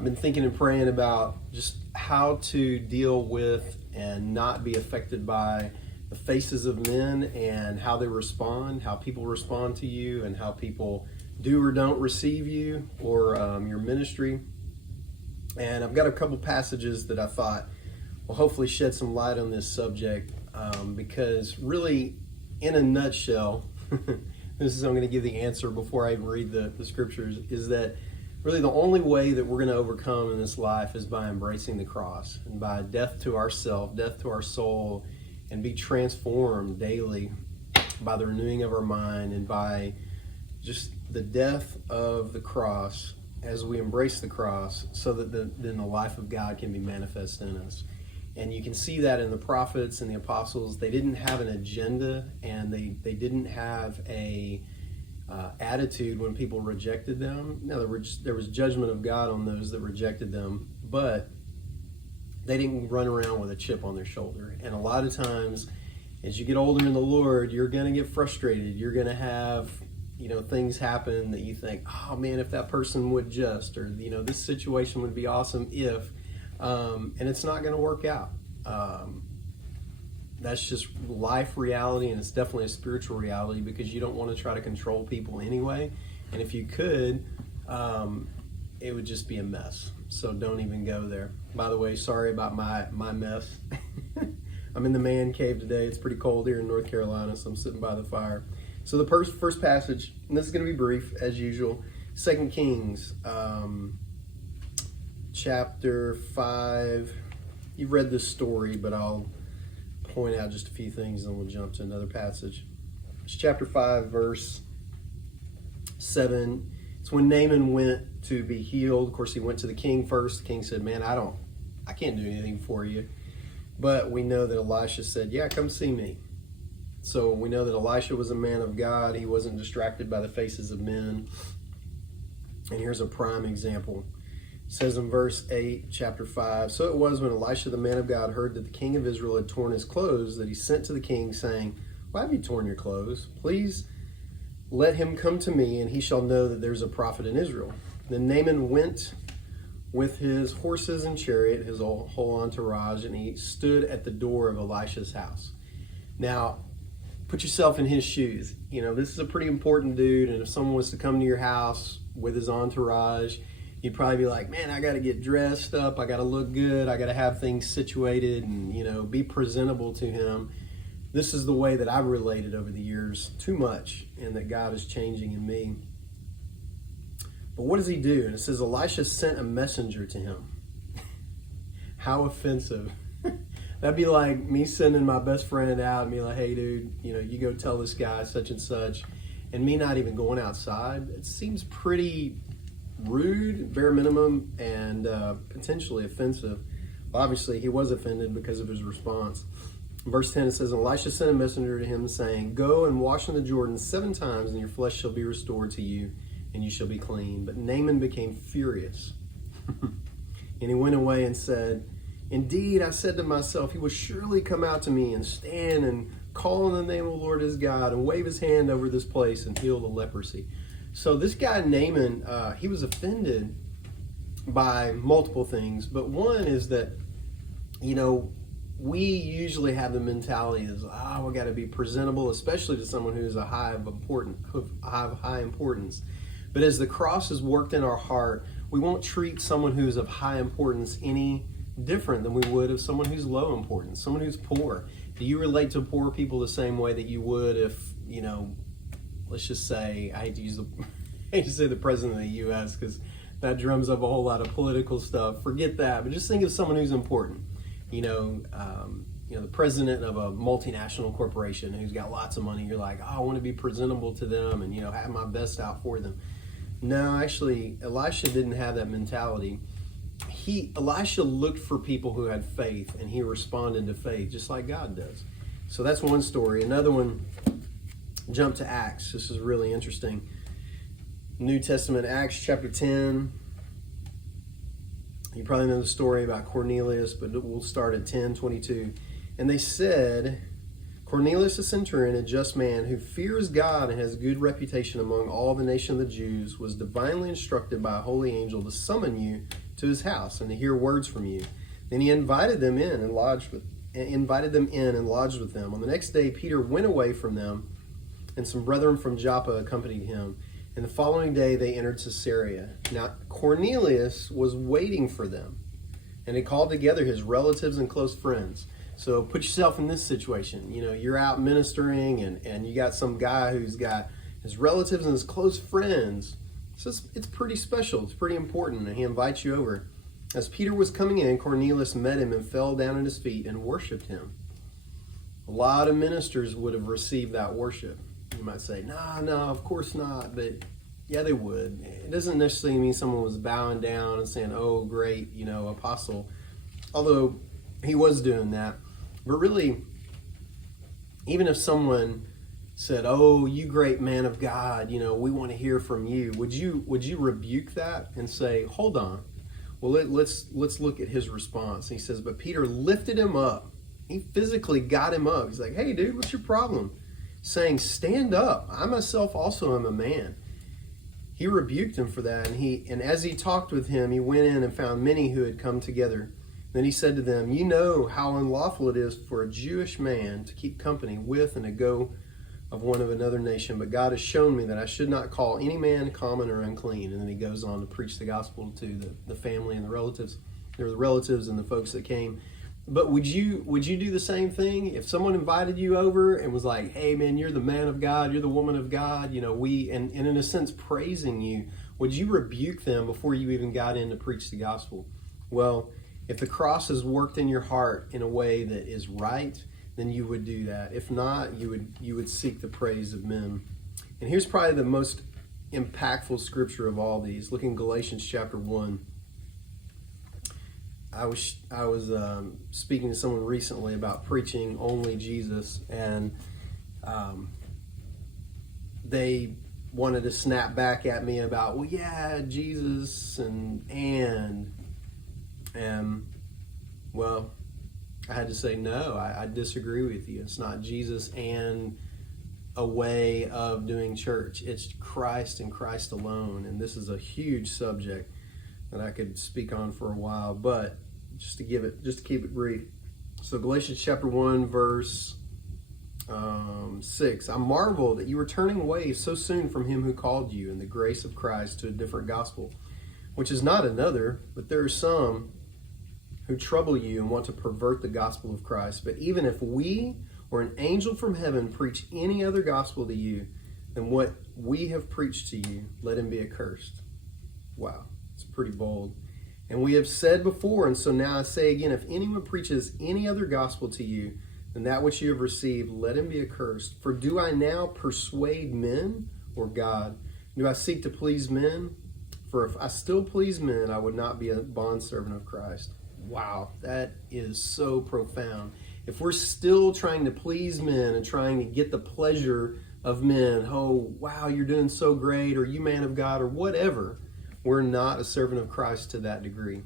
I've been thinking and praying about just how to deal with and not be affected by the faces of men and how they respond, how people respond to you, and how people do or don't receive you or your ministry. And I've got a couple passages that I thought will hopefully shed some light on this subject because really, in a nutshell, this is, I'm going to give the answer before I even read the scriptures, is that really the only way that we're going to overcome in this life is by embracing the cross and by death to ourself, death to our soul, and be transformed daily by the renewing of our mind and by just the death of the cross as we embrace the cross, so that then the life of God can be manifest in us. And you can see that in the prophets and the apostles. They didn't have an agenda, and they didn't have a attitude when people rejected them. In other words, there was judgment of God on those that rejected them, but they didn't run around with a chip on their shoulder. And a lot of times, as you get older in the Lord, you're going to get frustrated. You're going to have, things happen that you think, oh man, if that person would just, or, this situation would be awesome if, and it's not going to work out. That's just life reality, and it's definitely a spiritual reality because you don't want to try to control people anyway. And if you could, it would just be a mess. So don't even go there. By the way, sorry about my mess. I'm in the man cave today. It's pretty cold here in North Carolina, so I'm sitting by the fire. So the first passage, and this is going to be brief as usual, 2 Kings, chapter 5. You've read this story, but I'll point out just a few things and we'll jump to another passage. It's chapter 5, verse 7. It's when Naaman went to be healed. Of course, he went to the king first. The king said, man, I can't do anything for you. But we know that Elisha said, yeah, come see me. So we know that Elisha was a man of God. He wasn't distracted by the faces of men. And here's a prime example. It says in verse 8, chapter 5, so it was when Elisha the man of God heard that the king of Israel had torn his clothes that he sent to the king saying, why have you torn your clothes? Please let him come to me, and he shall know that there's a prophet in Israel. Then Naaman went with his horses and chariot, his whole entourage, and he stood at the door of Elisha's house. Now, put yourself in his shoes. This is a pretty important dude, and if someone was to come to your house with his entourage, you'd probably be like, man, I got to get dressed up. I got to look good. I got to have things situated and, be presentable to him. This is the way that I've related over the years too much, and that God is changing in me. But what does he do? And it says, Elisha sent a messenger to him. How offensive. That'd be like me sending my best friend out and be like, hey, dude, you go tell this guy such and such, and me not even going outside. It seems pretty rude, bare minimum, and potentially offensive. Well, obviously, he was offended because of his response. In verse 10, it says, Elisha sent a messenger to him saying, go and wash in the Jordan 7 times, and your flesh shall be restored to you, and you shall be clean. But Naaman became furious. And he went away and said, indeed, I said to myself, he will surely come out to me and stand and call on the name of the Lord his God and wave his hand over this place and heal the leprosy. So this guy Naaman, he was offended by multiple things, but one is that, we usually have the mentality is, we got to be presentable, especially to someone who is of high importance. But as the cross is worked in our heart, we won't treat someone who's of high importance any different than we would of someone who's low importance, someone who's poor. Do you relate to poor people the same way that you would if, let's just say, I hate to say the president of the U.S. because that drums up a whole lot of political stuff. Forget that, but just think of someone who's important. The president of a multinational corporation who's got lots of money. You're like, I want to be presentable to them and have my best out for them. No, actually, Elisha didn't have that mentality. Elisha looked for people who had faith, and he responded to faith just like God does. So that's one story. Another one, jump to Acts. This is really interesting. New Testament, Acts chapter 10. You probably know the story about Cornelius, but we'll start at 10:22. And they said, Cornelius, a centurion, a just man who fears God and has good reputation among all the nation of the Jews, was divinely instructed by a holy angel to summon you to his house and to hear words from you. Then he invited them in and lodged with them. On the next day, Peter went away from them, and some brethren from Joppa accompanied him. And the following day, they entered Caesarea. Now Cornelius was waiting for them, and he called together his relatives and close friends. So put yourself in this situation. You know, you're out ministering, and you got some guy who's got his relatives and his close friends. So it's pretty special. It's pretty important, and he invites you over. As Peter was coming in, Cornelius met him and fell down at his feet and worshiped him. A lot of ministers would have received that worship. You might say, no, of course not. But yeah, they would. It doesn't necessarily mean someone was bowing down and saying, oh, great, apostle. Although he was doing that. But really, even if someone said, oh, you great man of God, we want to hear from you, would you rebuke that and say, hold on? Well, let's look at his response. He says, but Peter lifted him up. He physically got him up. He's like, hey, dude, what's your problem? Saying, stand up. I myself also am a man. He rebuked him for that. And as he talked with him, he went in and found many who had come together. Then he said to them, you know how unlawful it is for a Jewish man to keep company with and to go of one of another nation, but God has shown me that I should not call any man common or unclean. And then he goes on to preach the gospel to the family and the relatives. There were the relatives and the folks that came. But would you do the same thing if someone invited you over and was like, hey man, you're the man of God, you're the woman of God, and in a sense praising you, would you rebuke them before you even got in to preach the gospel? Well, if the cross has worked in your heart in a way that is right, then you would do that. If not, you would seek the praise of men. And here's probably the most impactful scripture of all these. Look in Galatians chapter 1. I was speaking to someone recently about preaching only Jesus, and they wanted to snap back at me about, well, yeah, Jesus and well, I had to say, no, I disagree with you. It's not Jesus and a way of doing church. It's Christ and Christ alone. And this is a huge subject that I could speak on for a while, but just to keep it brief. So Galatians chapter 1, verse 6. I marvel that you are turning away so soon from him who called you in the grace of Christ to a different gospel, which is not another, but there are some who trouble you and want to pervert the gospel of Christ. But even if we or an angel from heaven preach any other gospel to you than what we have preached to you, let him be accursed. Wow, it's pretty bold. And we have said before, and so now I say again, if anyone preaches any other gospel to you than that which you have received, let him be accursed. For do I now persuade men or God? Do I seek to please men? For if I still please men, I would not be a bondservant of Christ. Wow, that is so profound. If we're still trying to please men and trying to get the pleasure of men, oh, wow, you're doing so great, or you man of God, or whatever, we're not a servant of Christ to that degree.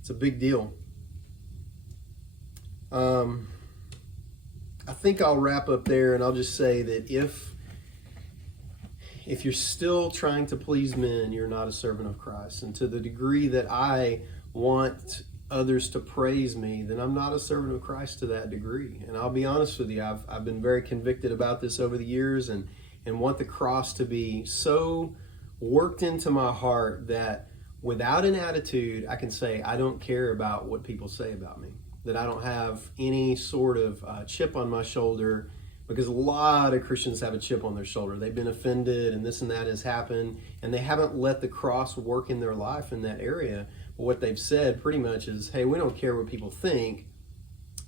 It's a big deal. I think I'll wrap up there, and I'll just say that if you're still trying to please men, you're not a servant of Christ. And to the degree that I want others to praise me, then I'm not a servant of Christ to that degree. And I'll be honest with you, I've been very convicted about this over the years, and want the cross to be so worked into my heart that without an attitude, I can say I don't care about what people say about me, that I don't have any sort of chip on my shoulder, because a lot of Christians have a chip on their shoulder. They've been offended and this and that has happened, and they haven't let the cross work in their life in that area. But what they've said pretty much is, hey, we don't care what people think,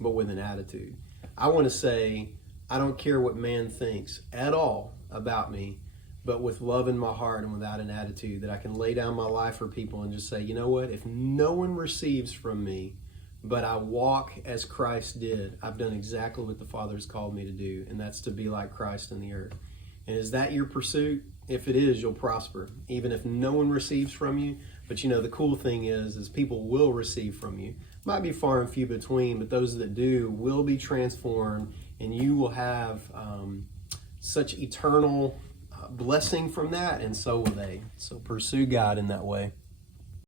but with an attitude. I want to say, I don't care what man thinks at all about me, but with love in my heart and without an attitude, that I can lay down my life for people and just say, you know what, if no one receives from me, but I walk as Christ did, I've done exactly what the Father's called me to do, and that's to be like Christ in the earth. And is that your pursuit? If it is, you'll prosper, even if no one receives from you. But the cool thing is people will receive from you. Might be far and few between, but those that do will be transformed, and you will have such eternal blessing from that, and so will they. So pursue God in that way.